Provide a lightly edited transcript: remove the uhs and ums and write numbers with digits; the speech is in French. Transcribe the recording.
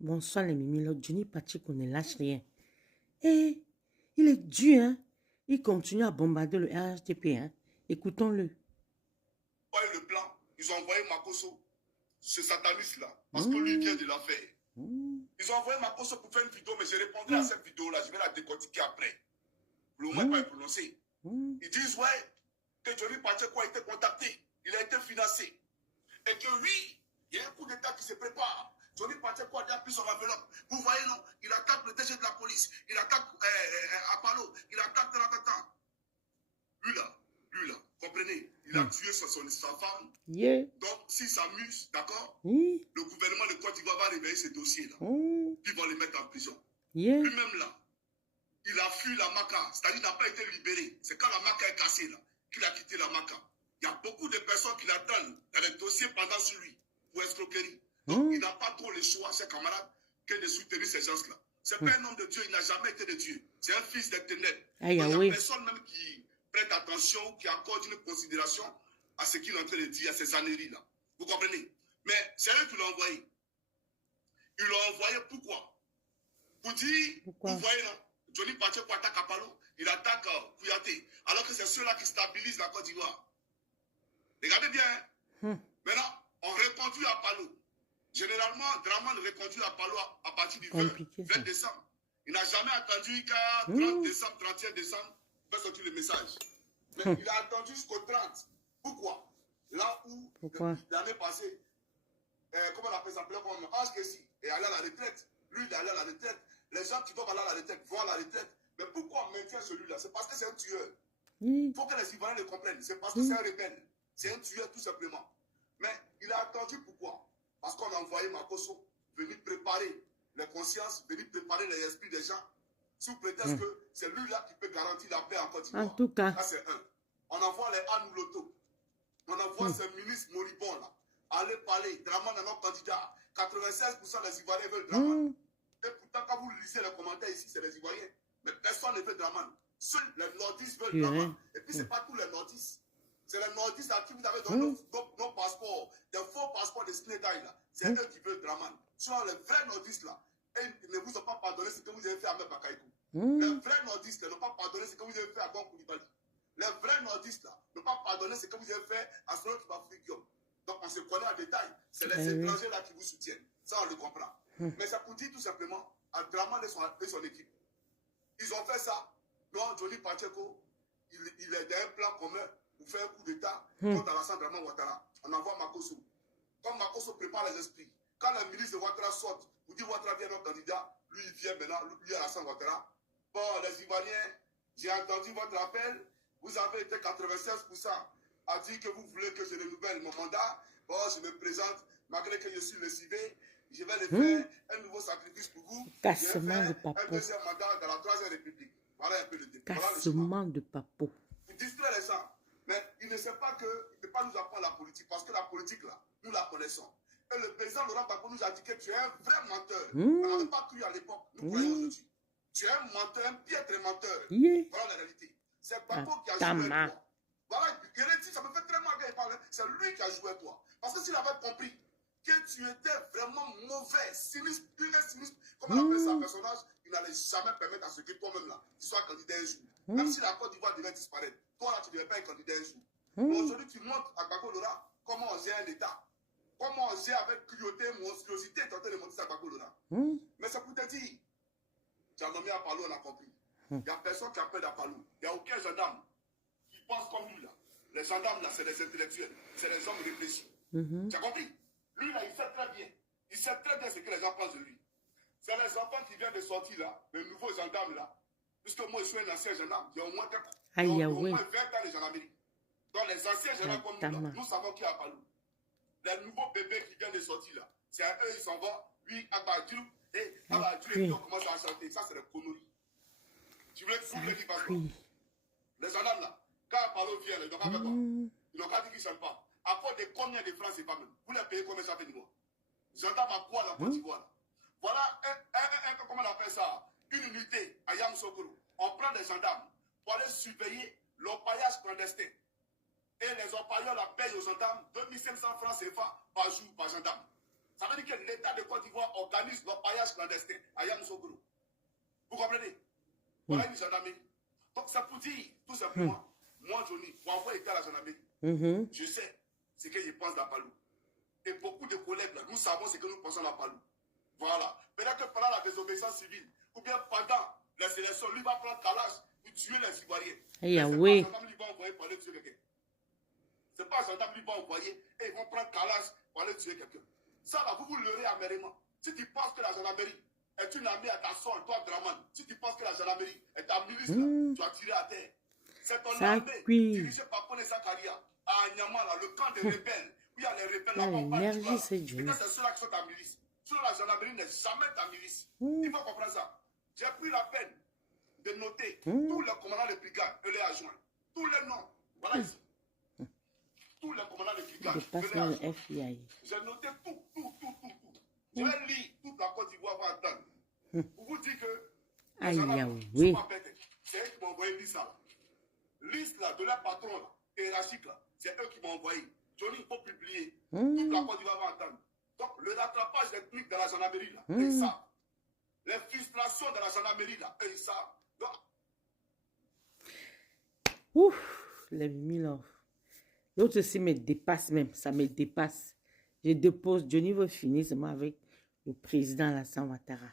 Bonsoir les mimi, le Johnny Pacheco ne lâche rien. Et il est dur, hein. Il continue à bombarder le RHTP, hein. Écoutons-le. Le plan, ils ont envoyé Makosso, ce sataniste-là, parce que lui vient de la faire. Ils ont envoyé Makosso pour faire une vidéo, mais je répondrai à cette vidéo-là, je vais la décortiquer après. Le moment n'est pas prononcé. Ils disent, ouais, que Johnny Pacheco a été contacté, il a été financé. Et que oui, il y a un coup d'État qui se prépare. Johnny Pacheco a déjà pris son enveloppe. Vous voyez, non, il attaque le DG de la police, il attaque Apollo, il attaque Taratata. Lui là, comprenez, il a tué sa femme. Yeah. Donc, s'il s'amuse, d'accord, Oui. le gouvernement de Côte d'Ivoire va réveiller ce dossier-là. Puis vont le mettre en prison. Yeah. Lui-même là, il a fui la Maca, c'est-à-dire qu'il n'a pas été libéré. C'est quand la Maca est cassée là, qu'il a quitté la Maca. Il y a beaucoup de personnes qui l'attendent dans les dossiers pendant sur lui pour escroquerie. Donc, il n'a pas trop le choix, ses camarades, que de soutenir ces gens-là. C'est pas un homme de Dieu, il n'a jamais été de Dieu. C'est un fils d'Éternel. Il n'y a personne même qui prête attention, qui accorde une considération à ce qu'il est en train de dire, à ces âneries-là. Vous comprenez? Mais c'est eux qui l'ont envoyé. Ils l'ont envoyé pourquoi? Pour dire, vous voyez là, Johnny Pacheco attaque Apollo, il attaque Kouyaté, alors que c'est ceux-là qui stabilisent la Côte d'Ivoire. Regardez bien. Maintenant, on reconduit Apollo. Généralement, Draman reconduit Apollo à partir du 20 décembre. Il n'a jamais attendu qu'à 30 décembre, 31 décembre, pour faire sortir le message. Mais il a attendu jusqu'au 30. Pourquoi? Là où, l'année passée, comment on appelle ça, comme Ange Kessi est allé à la retraite. Lui, il est allé à la retraite. Les gens qui doivent aller à la retraite vont à la retraite. Mais pourquoi on maintient celui-là? C'est parce que c'est un tueur. Il faut que les Ivoiriens le comprennent. C'est parce que c'est un rebelle. C'est un tueur tout simplement. Mais il a attendu pourquoi? Parce qu'on a envoyé Makosso venir préparer les consciences, venir préparer les esprits des gens, sous prétexte que c'est lui-là qui peut garantir la paix en Côte d'Ivoire. En tout cas. Ça, c'est un. On envoie les Anouloto. On envoie ces ministres moribonds là. Aller parler. Draman est notre candidat. 96% des Ivoiriens veulent Draman. Et pourtant, quand vous lisez les commentaires ici, c'est les Ivoiriens. Mais personne ne veut Draman. Seuls les nordistes veulent Draman. Et puis, ce n'est pas tous les nordistes. C'est les nordistes à qui vous avez donné nos passeports, des faux passeports de Snedaï là. C'est eux qui veulent Draman. Sinon, les vrais nordistes là, ils ne vous ont pas pardonné ce que vous avez fait à Meba Bakaïkou. Les vrais nordistes n'ont pas pardonné ce que vous avez fait à Gon Koulibaly. Les vrais nordistes là n'ont pas pardonné ce que vous avez fait à Solo Kibafrikium. Donc, on se connaît en détail. C'est les étrangers là qui vous soutiennent. Ça, on le comprend. Mais ça pour dire tout simplement à Draman et son équipe. Ils ont fait ça. Donc, Johnny Pacheco, il est dans un plan commun pour faire un coup d'État contre Alassane Draman Ouattara. On envoie Makosso. Comme Makosso prépare les esprits, quand le ministre de Ouattara sort, vous dites Ouattara vient notre candidat, lui il vient maintenant, lui Alassane Ouattara. Bon, les Ivoiriens, j'ai entendu votre appel, vous avez été 96% à dire que vous voulez que je renouvelle mon mandat. Bon, je me présente, malgré que je suis le civé, je vais le faire un nouveau sacrifice pour vous. Cassement de papo. Un deuxième mandat dans la Troisième République. Voilà un peu le début. Cassement de papo. Vous distrayez les gens. Mais il ne sait pas qu'il ne peut pas nous apprendre la politique, parce que la politique, là, nous la connaissons. Et le président Laurent Gbagbo nous a dit que tu es un vrai menteur. On n'avait pas cru à l'époque, nous croyons aujourd'hui. Tu es un menteur, un piètre menteur. Voilà la réalité. C'est Gbagbo qui a joué toi. Voilà, ça me fait très mal quand il parle. C'est lui qui a joué toi. Parce que s'il avait compris que tu étais vraiment mauvais, sinistre, comment on appelle ça, un personnage, il n'allait jamais permettre à ce que toi-même là, tu sois candidat un jour. Même si la Côte d'Ivoire devait disparaître, toi là, tu ne devais pas être candidat un jour. Aujourd'hui, tu montres à Gbagbo Laurent comment on gère un État. Comment on gère avec cruauté, monstruosité, tenter de montrer ça à Gbagbo Laurent. Mais c'est pour te dire, tu as nommé Apollo, on a compris. Il n'y a personne qui appelle Apollo. Il n'y a aucun gendarme qui pense comme lui là. Les gendarmes là, c'est les intellectuels, c'est les hommes réfléchis. Tu as compris? Lui là, il sait très bien. Il sait très bien ce que les gens pensent de lui. C'est les enfants qui viennent de sortir là, les nouveaux gendarmes là. Puisque moi, je suis un ancien gendarme, il y a au moins 20 ans de gendarmerie. Donc les anciens gendarmes comme nous là, nous savons qui a Apollo. Les nouveaux bébés qui viennent de sortir là, c'est à eux, ils s'en vont. Lui, Abadjou, et Abadjou, et puis on commence à chanter. Ça, c'est des conneries. Tu veux tout le dire parce que les gendarmes là, quand Apollo vient, ils n'ont pas fait quoi? Ils n'ont pas dit qu'ils ne chantent pas. À cause de combien de francs c'est pas même? Vous les payez combien ça fait de mois? Gendarme à quoi la Côte d'Ivoire? Voilà, comment on appelle ça? Une unité à Yamoussoukro. On prend des gendarmes pour aller surveiller l'orpaillage clandestin. Et les orpailleurs la payent aux gendarmes 2500 francs CFA par jour par gendarme. Ça veut dire que l'État de Côte d'Ivoire organise l'orpaillage clandestin à Yamoussoukro. Vous comprenez? Voilà une gendarmerie. Donc c'est pour dire, tout simplement, moi, Johnny, pour avoir été à la gendarmerie, je sais ce que je pense d'Apalou. Et beaucoup de collègues, là, nous savons ce que nous pensons d'Apalou. Voilà. Peut-être que pendant la désobéissance civile, ou bien pendant la sélection, lui va prendre calage pour tuer les Ivoiriens. Eh oui. C'est pas un gendarme qui va envoyer pour aller tuer quelqu'un. C'est pas un gendarme qui va envoyer et ils vont prendre calage pour aller tuer quelqu'un. Ça, là, vous vous leurrez amèrement. Si tu penses que la gendarmerie est une armée à ta sol, toi, Draman, si tu penses que la gendarmerie est ta milice, là, tu as tiré à terre. C'est ton armée dirigée par Pone Sakaria à Anyama, là, le camp des rebelles. Où il y a les rebelles là-bas. L'énergie, c'est Dieu. C'est ceux-là qui sont ta milice. Sinon, la gendarmerie n'est jamais ta milice. Il faut comprendre ça. J'ai pris la peine de noter tous les commandants de brigade et les adjoints. Tous les noms. Voilà ici. Tous les commandants de brigade et les adjoints. J'ai noté tout. Je vais lire toute la Côte d'Ivoire avant attendre. Pour vous dire que les gendarmes sont pas bêtes. C'est eux qui m'ont envoyé liste là. Liste là de leur patron là, hiérarchique là. C'est eux qui m'ont envoyé. Johnny, il faut publier. Toute la Côte d'Ivoire va attendre. Donc, le rattrapage des trucs de la gendarmerie, là, et ça. Les frustrations de la gendarmerie, là, et ça. Donc... Ouf, les Milov. L'autre aussi me dépasse même, ça me dépasse. Je dépose, Johnny veut finir seulement avec le président Alassane Ouattara.